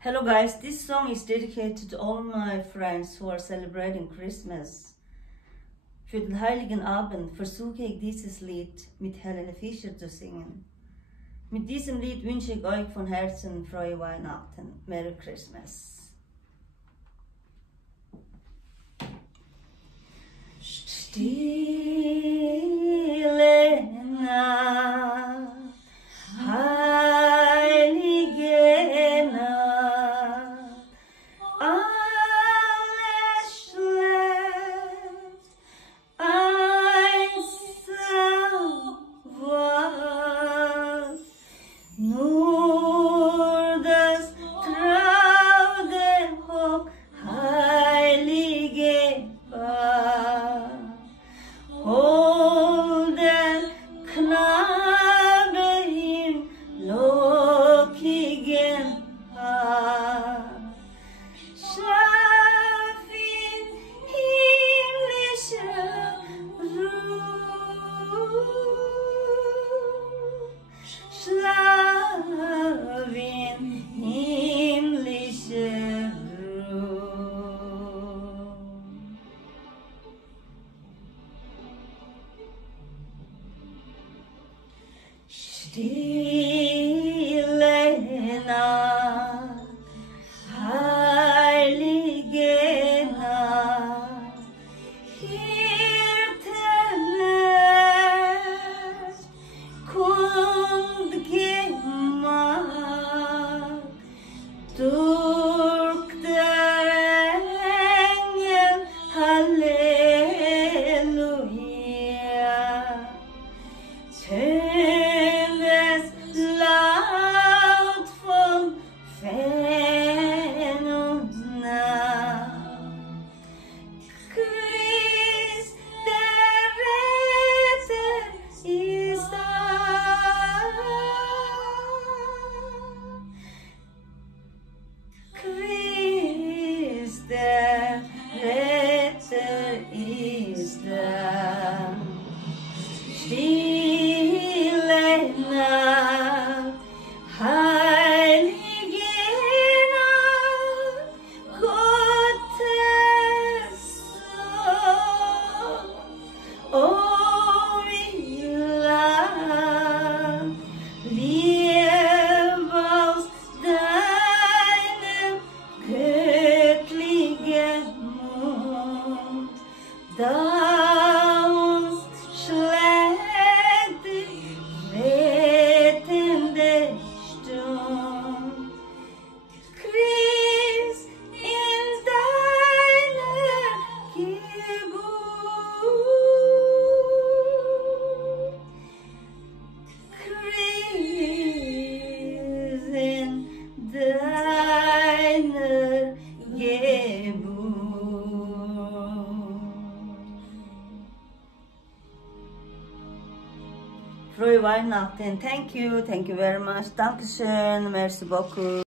Hello guys, this song is dedicated to all my friends who are celebrating Christmas. Für den Heiligen Abend versuche ich dieses Lied mit Helene zu singen. Mit diesem Lied wünsche ich euch von Herzen frohe Weihnachten. Merry Christmas. Stille Nacht, heilige Nacht, alles schläft, einsam wacht, nur das traute Hoch, heilige Paar. Hol den Knabe im lockigen Haar, schlaf in himmlischer Ruhe, schlaf in himmlischer Ruhe. Stille Nacht, heilige Nacht, Hirtennacht, kundgemacht, durch der Engel, Halleluja. Tönt es laut von fern und nah. Christ, der Retter, ist da. Christ, der Retter, ist da. Stille Nacht, heilige Nacht, Gottes Sohn. Oh, wie lang wir aus deinem göttlichen Mund, da uns schlägt die rettende Stund. Christ, in deiner Geburt, Christ, in deiner Geburt. Frohe Weihnachten. Thank you very much. Dankeschön. Merci beaucoup.